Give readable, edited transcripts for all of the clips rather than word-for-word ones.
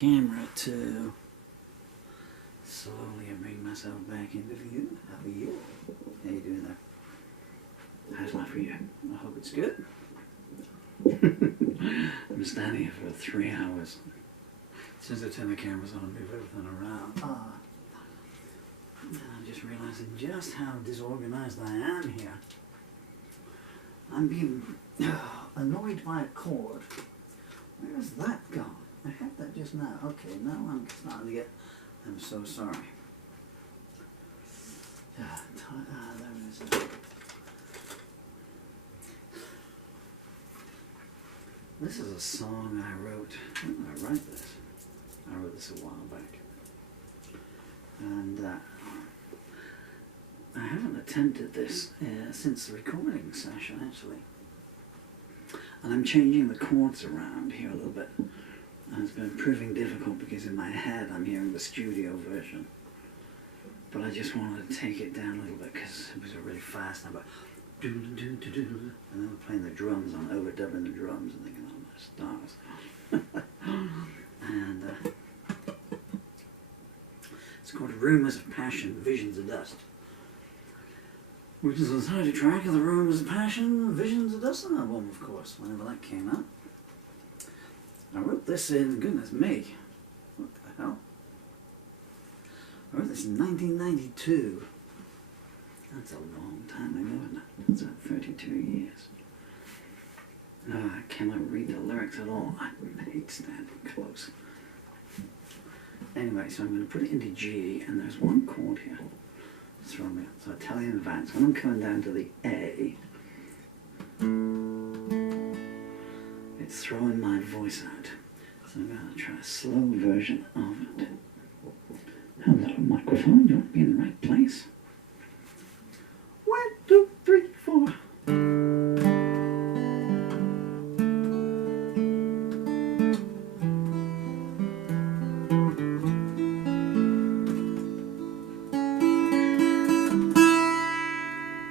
Camera to slowly bring myself back into view. How are you? How you doing there? How's life for you? I hope it's good. I'm standing here for 3 hours. Since I turned the cameras on and move everything around. And I'm just realizing just how disorganized I am here. I'm being annoyed by a cord. Where has that gone? I had that just now. Okay, now I'm starting to get... I'm so sorry. There it is. This is a song I wrote. When did I write this? I wrote this a while back. And I haven't attempted this since the recording session, actually. And I'm changing the chords around here a little bit. And it's been proving difficult because in my head I'm hearing the studio version. But I just wanted to take it down a little bit because it was a really fast number. And then we're playing the drums on, overdubbing the drums and thinking, oh my stars. And it's called Rumours of Passion, Visions of Dust. Which is the title track of the Rumours of Passion, Visions of Dust album, of course, whenever that came out. I wrote this in, goodness me, what the hell? I wrote this in 1992. That's a long time ago, isn't it? That's about 32 years. No, I cannot read the lyrics at all. I hate standing close. Anyway, so I'm going to put it into G, and there's one chord here. So I tell you in advance, when I'm coming down to the A, it's throwing my voice out. So I'm going to try a slow version of it. Hello, microphone, you want to be in the right place? 1, 2, 3, 4.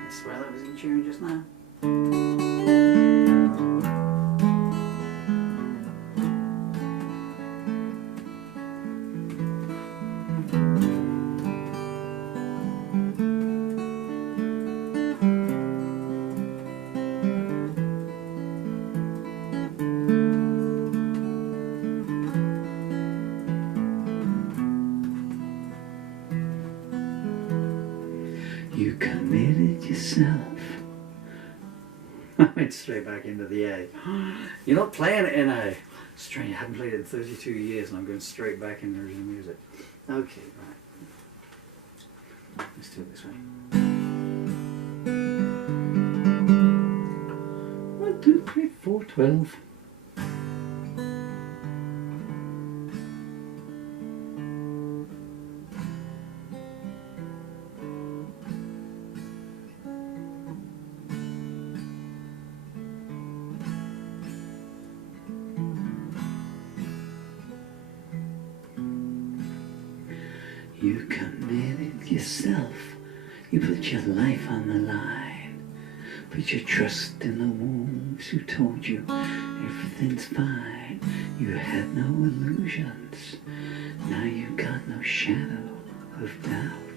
I swear that was in tune just now. You committed yourself. I went straight back into the A. You're not playing it in A. Strange, I haven't played it in 32 years and I'm going straight back into original music. Okay, right. Let's do it this way. 1, 2, 3, 4, 12. You committed yourself. You put your life on the line. Put your trust in the wolves who told you everything's fine. You had no illusions. Now you got no shadow of doubt.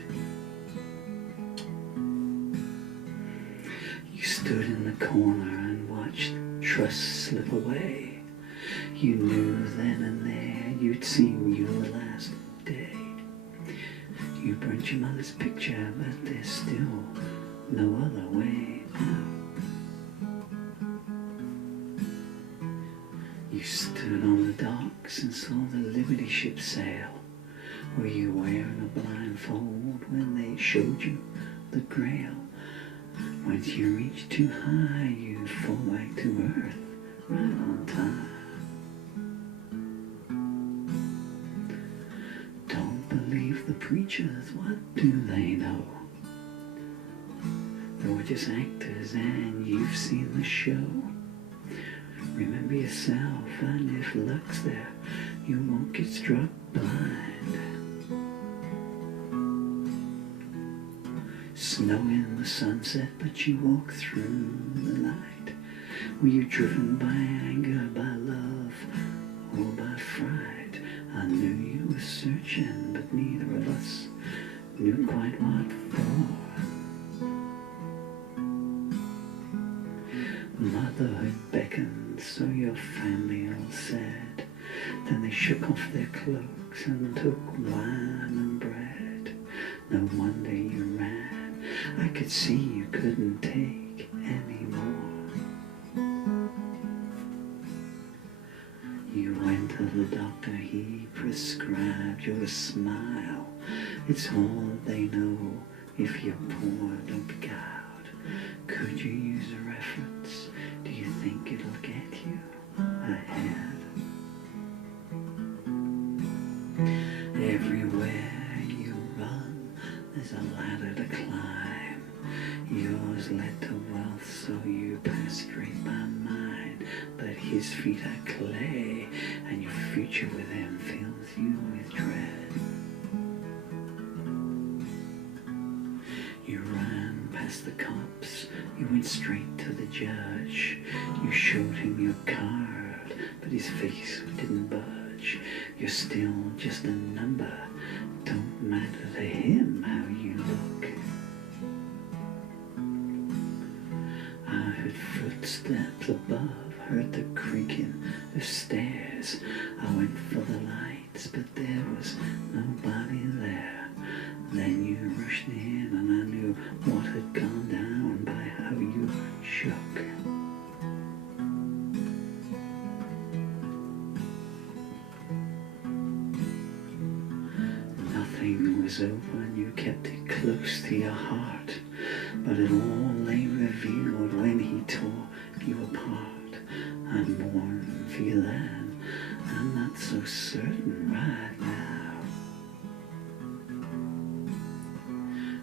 You stood in the corner and watched trust slip away. You knew then and there you'd seen your last day. You burnt your mother's picture, but there's still no other way out. You stood on the docks and saw the Liberty ship sail. Were you wearing a blindfold when they showed you the Grail? Once you reached too high, you'd fall back to earth right on time. The preachers, what do they know? They're just actors and you've seen the show. Remember yourself, and if luck's there, you won't get struck blind. Snow in the sunset, but you walk through the night. Were you driven by anger, by love, or by fright? I were searching, but neither of us knew quite what for. Motherhood beckoned, so your family all said. Then they shook off their cloaks and took wine and bread. No wonder you ran, I could see you couldn't take any more. You went to the doctor, he prescribed you a smile. It's all they know, if you're poor, don't be cowed. Could you use a reference? Do you think it'll get you ahead? Everywhere you run, there's a ladder to climb. Yours led to wealth, so you passed straight by mine. But his feet are clay, and your future with him fills you with dread. You ran past the cops, you went straight to the judge. You showed him your card, but his face didn't budge. You're still just a number, don't matter to him how you look. I heard footsteps above, heard the creaking of stairs. I went for the lights, but there was nobody there. Then you rushed in and I knew what had gone down by how you shook. Nothing was open, you kept it close to your heart, but it all lay revealed when he tore you apart. I'm mourning for you then, I'm not so certain right now.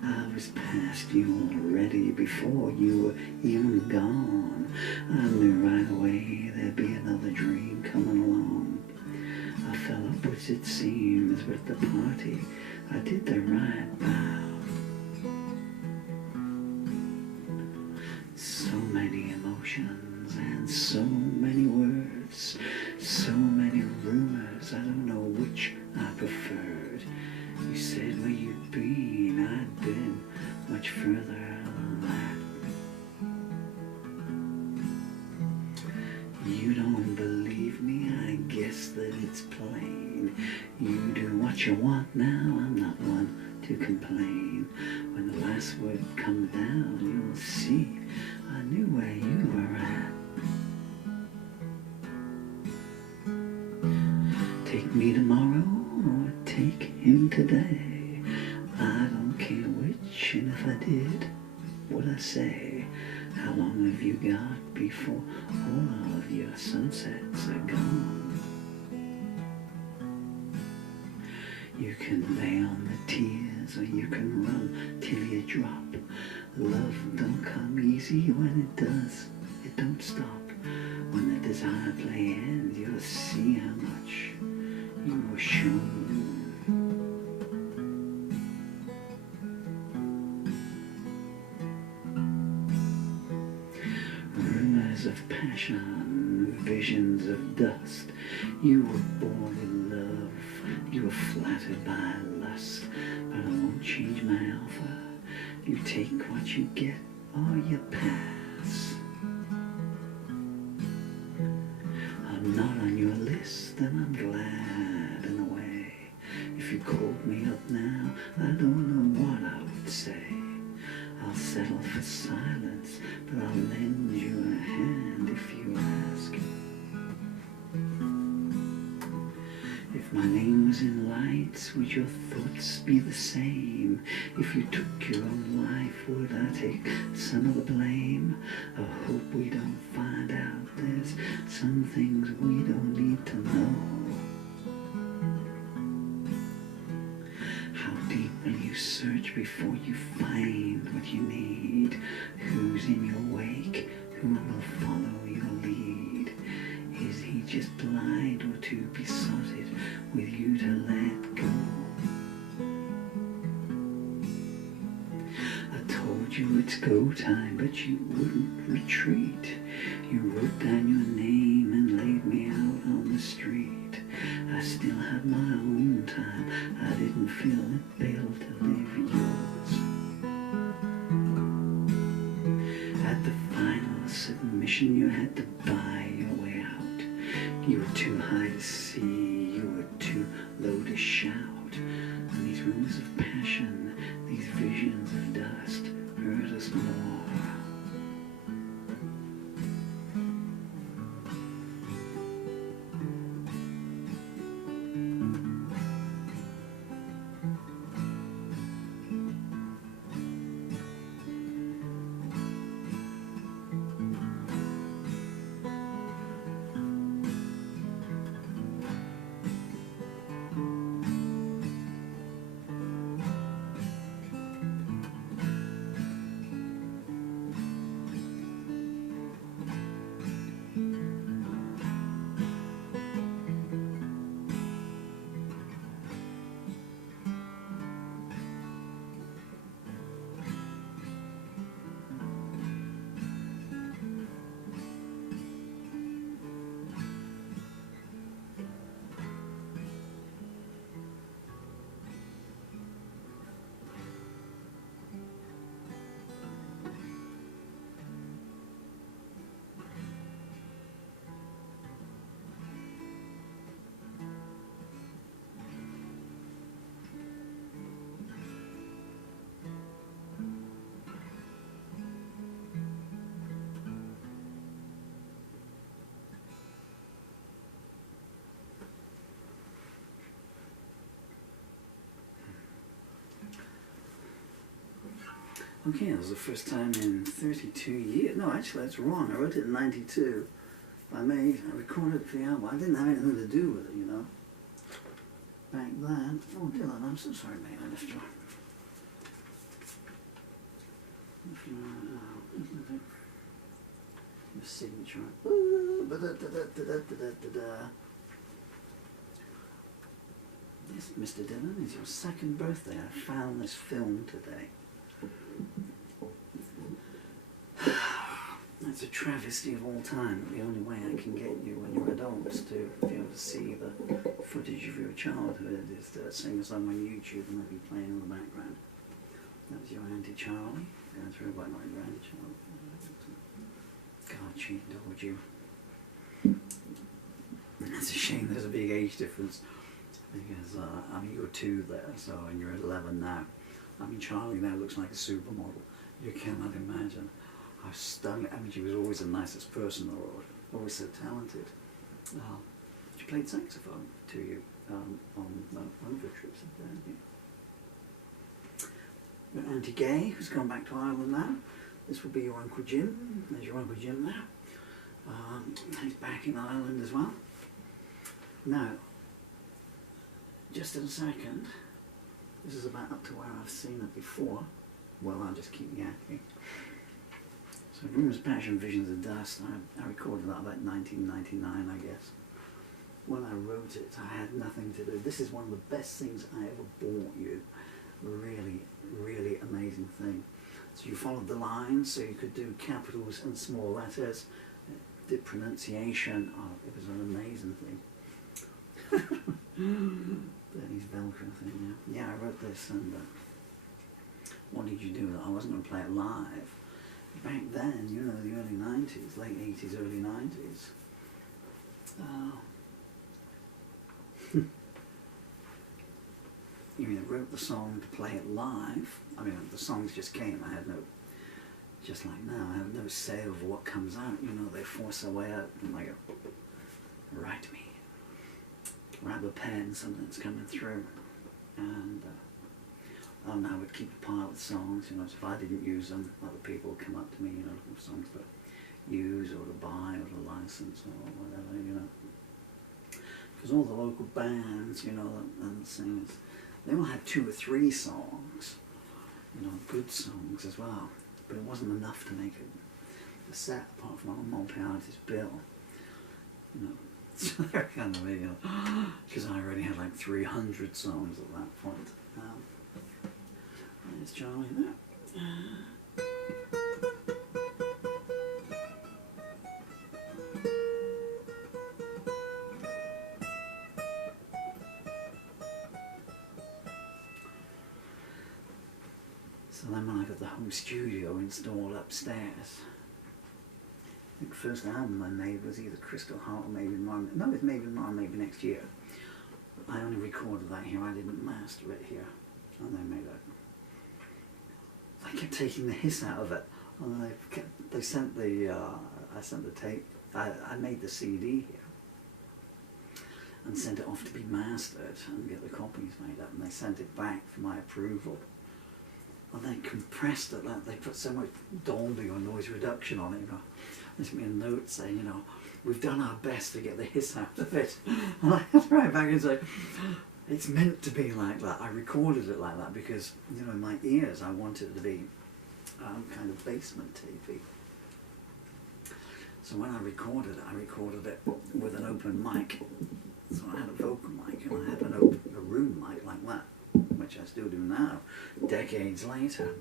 I was past you already before you were even gone. I knew right away there'd be another dream coming along. I fell upwards it seems, but at the party I did the right bow. So many emotions and so many words, so many rumors, I don't know which I preferred. You said where you'd been, I'd been much further than that. You don't believe me, I guess that it's plain. You do what you want now, I'm not one to complain. When the last word comes down, you'll see I knew where you were at. Take me tomorrow or take him today. I don't care which, and if I did, would I say? How long have you got before all of your sunsets are gone? You can lay on the tears or you can run till you drop. Love don't come easy, when it does, it don't stop. When the desire play ends, you'll see how much you were shown. Rumours of passion, visions of dust. You were born with love, you were flattered by lust. But I won't change my offer. You take what you get or you pass. I'm not on your list and I'm glad in a way. If you called me up now, I don't know what I would say. I'll settle for silence, but I'll lend you a hand if you ask. If my name was in lights, would your thoughts be the same? If you took your own life, would I take some of the blame? I hope we don't find out there's some things we don't need to know. How deep will you search before you find what you need? Who's in your wake? Who will follow your lead? Is he just blind or too besotted with you to let go? I told you it's go time, but you wouldn't retreat. You wrote down your name and laid me out on the street. I still have my own time I didn't feel impelled to live yours. At the final submission, you had to buy your way out. You were too high to see, you were too low to shout. And these rumors of passion, these visions of dust, hurt us more. Okay, that was the first time in 32 years. No, actually, that's wrong. I wrote it in 92. I recorded the album. I didn't have anything to do with it, you know. Back then. Oh, Dylan, I'm so sorry, mate. I left you. Your signature. Yes, Mr. Dylan, it's your second birthday. I found this film today. It's a travesty of all time. The only way I can get you when you're adults to be able to see the footage of your childhood is to sing a song on YouTube and let me play in the background. That was your Auntie Charlie. That's really quite like your Auntie Charlie. God, she adored you. It's a shame there's a big age difference because I mean you were 2 there, so and you're at 11 now. I mean Charlie now looks like a supermodel. You cannot imagine how stunning. I mean she was always the nicest person in the world, always so talented. She played saxophone to you on one of her trips up there. Yeah. Your Auntie Gay, who's gone back to Ireland now. This will be your Uncle Jim. There's your Uncle Jim there. He's back in Ireland as well. Now, just in a second, this is about up to where I've seen it before. Well, I'll just keep yakking. So, Rumours, Passion, Visions of Dust, I recorded that about 1999, I guess. When I wrote it, I had nothing to do. This is one of the best things I ever bought you. Really, really amazing thing. So you followed the lines, so you could do capitals and small letters. Did pronunciation. Oh, it was an amazing thing. Bernie's Velcro thing, yeah. Yeah, I wrote this, and what did you do with it? I wasn't going to play it live. Back then, you know, the early 90s, late 80s, early 90s. You mean I wrote the song to play it live? I mean, the songs just came. I had no, just like now, I have no say over what comes out. You know, they force their way out, and I go, write me. Grab a pen, something's coming through, and I would keep a pile of songs. You know, so if I didn't use them, other people would come up to me, you know, with songs to use or to buy or to license or whatever, you know. Because all the local bands, you know, and the singers, they all had 2 or 3 songs, you know, good songs as well. But it wasn't enough to make a set apart from a multi-artist bill, you know. So they're kind of, you know, because I already had like 300 songs at that point. There's Charlie there. So then when I got the home studio installed upstairs, I think the first album I made was either Crystal Heart or Maybe Tomorrow. No, it's Maybe Tomorrow, Maybe Next Year. I only recorded that here, I didn't master it here. And they made it. I kept taking the hiss out of it. And they sent the, I sent the tape, I made the CD here and sent it off to be mastered and get the copies made up, and they sent it back for my approval. And they compressed it, they put so much Dolby or noise reduction on it, you know. They sent me a note saying, you know, we've done our best to get the hiss out of it. And I had to write back and say, it's meant to be like that. I recorded it like that because, you know, in my ears I wanted it to be kind of basement tapey. So when I recorded it with an open mic. So I had a vocal mic and I had a room mic like that, which I still do now, decades later.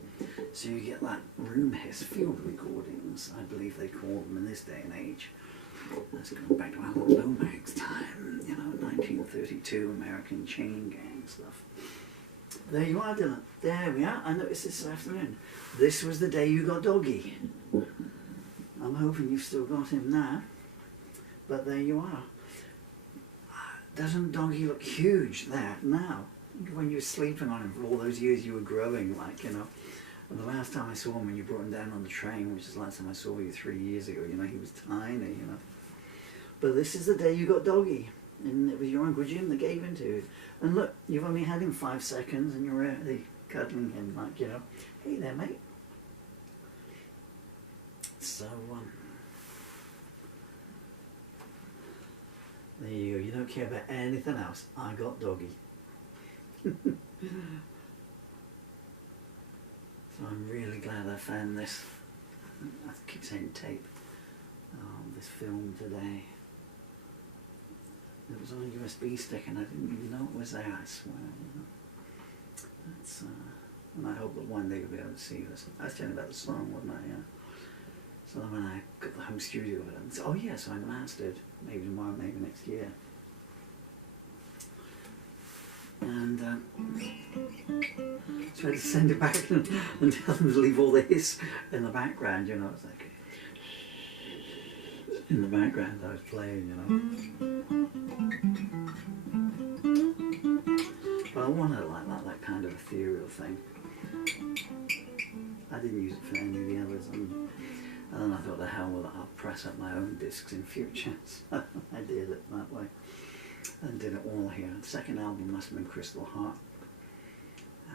So you get that room hiss, field recordings, I believe they call them in this day and age. That's going back to Alan Lomax's time, you know, 1932 American chain gang stuff. There you are, Dylan. There we are. I noticed this afternoon. This was the day you got Doggy. I'm hoping you've still got him now. But there you are. Doesn't Doggy look huge there now? When you were sleeping on him for all those years you were growing, like, you know. And the last time I saw him when you brought him down on the train, which is the last time I saw you 3 years ago, you know, he was tiny, you know. But this is the day you got Doggy. And it was your Uncle Jim that gave into it. And look, you've only had him 5 seconds and you're already cuddling him, like, you know, hey there, mate. So, there you go. You don't care about anything else. I got Doggy. So I'm really glad I found this. I keep saying tape. This film today. It was on a USB stick and I didn't even know it was there, I swear. You know. That's, and I hope that one day you'll be able to see this. I was telling you about the song, wasn't I? Yeah. So then when I got the home studio with it, oh yeah, so I mastered, maybe tomorrow, maybe next year. And so I had to send it back and tell them to leave all the hiss in the background, you know. It's like, in the background I was playing, you know. But I wanted it like that kind of ethereal thing. I didn't use it for any of the others. And then I thought, the hell with it, I'll press up my own discs in future. So I did it that way. And did it all here. The second album must have been Crystal Heart.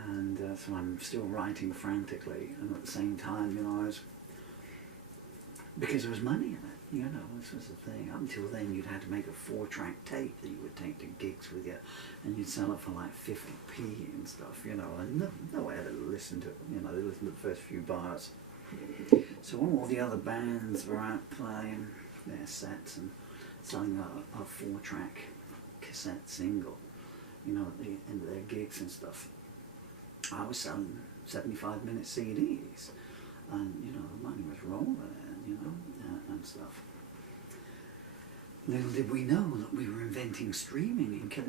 And so I'm still writing frantically. And at the same time, you know, because there was money in it, you know, this was the thing. Up until then, you'd had to make a 4-track tape that you would take to gigs with you. And you'd sell it for like 50p and stuff, you know. And no one ever listened to it. You know, they listened to the first few bars. So all the other bands were out playing their sets and selling a 4-track cassette single, you know, at the end of their gigs and stuff. I was selling 75-minute CDs, and you know, the money was rolling in, you know, and stuff. Little did we know that we were inventing streaming and killing